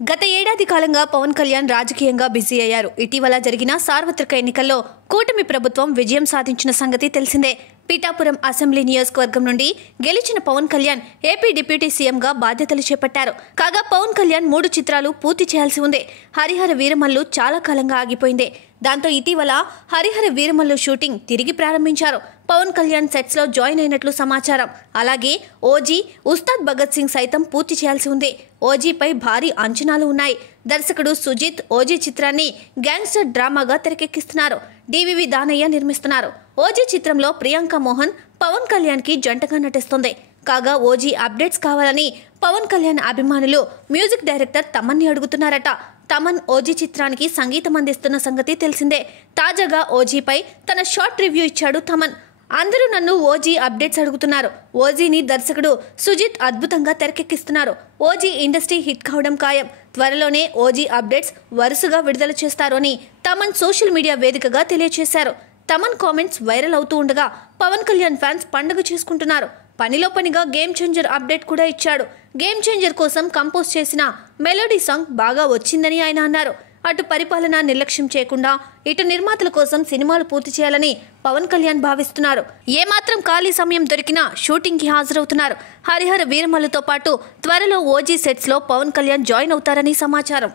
గత ఏడాది కాలంగా పవన్ కళ్యాణ్ రాజకీయంగా బిజీ అయ్యారు. ఇటీవల జరిగిన సార్వత్రిక ఎన్నికల్లో కూటమి ప్రభుత్వం విజయం సాధించిన సంగతి తెలిసిందే. పిఠాపురం అసెంబ్లీ నియోజకవర్గం నుండి గెలిచిన పవన్ కళ్యాణ్ ఏపీ డిప్యూటీ సీఎంగా బాధ్యతలు చేపట్టారు. కాగా పవన్ కళ్యాణ్ 3 చిత్రాలు పూర్తి చేయాల్సి ఉంది. హరిహర వీరమల్లు చాలా కాలంగా ఆగిపోయింది. దాంతో ఇటీవల హరిహర వీరమల్లు షూటింగ్ తిరిగి ప్రారంభించారు. పవన్ కళ్యాణ్ సెట్స్ లో జాయిన్ అయినట్లు సమాచారం. అలాగే ఓజీ, ఉస్తాద్ భగత్ సింగ్ సైతం పూర్తి చేయాల్సి ఉంది. ఓజీపై భారీ అంచనాలు ఉన్నాయి. దర్శకుడు సుజిత్ ఓజీ చిత్రాన్ని గ్యాంగ్స్టర్ డ్రామాగా తెరకెక్కిస్తున్నారు. డివివి దానయ్య నిర్మిస్తున్నారు. ఓజీ చిత్రంలో ప్రియాంక మోహన్ పవన్ కళ్యాణ్ కి జంటగా నటిస్తుంది. కాగా ఓజీ అప్డేట్స్ కావాలని పవన్ కళ్యాణ్ అభిమానులు మ్యూజిక్ డైరెక్టర్ తమన్ని అడుగుతున్నారట. తమన్ ఓజీ చిత్రానికి సంగీతం అందిస్తున్న సంగతి తెలిసిందే. తాజాగా ఓజీపై తన షార్ట్ రివ్యూ ఇచ్చాడు తమన్. అందరూ నన్ను ఓజీ అప్డేట్స్ అడుగుతున్నారు. ఓజీని దర్శకుడు సుజిత్ అద్భుతంగా తెరకెక్కిస్తున్నారు. ఓజీ ఇండస్ట్రీ హిట్ కావడం ఖాయం. త్వరలోనే ఓజీ అప్డేట్స్ వరుసగా విడుదల చేస్తారు అని తమన్ సోషల్ మీడియా వేదికగా తెలియజేశారు. తమన్ కామెంట్స్ వైరల్ అవుతూ ఉండగా పవన్ కళ్యాణ్ ఫ్యాన్స్ పండుగ చేసుకుంటున్నారు. పనిలో పనిగా గేమ్ చేంజర్ అప్డేట్ కూడా ఇచ్చాడు. గేమ్ చేంజర్ కోసం కంపోజ్ చేసిన మెలోడీ సాంగ్ బాగా వచ్చిందని ఆయన అన్నారు. అటు పరిపాలన నిర్లక్ష్యం చేయకుండా ఇటు నిర్మాతల కోసం సినిమాలు పూర్తి చేయాలని పవన్ కళ్యాణ్ భావిస్తున్నారు. ఏమాత్రం ఖాళీ సమయం దొరికినా షూటింగ్ కి హాజరవుతున్నారు. హరిహర వీరమల్లుతో పాటు త్వరలో ఓజీ సెట్స్ లో పవన్ కళ్యాణ్ జాయిన్ అవుతారని సమాచారం.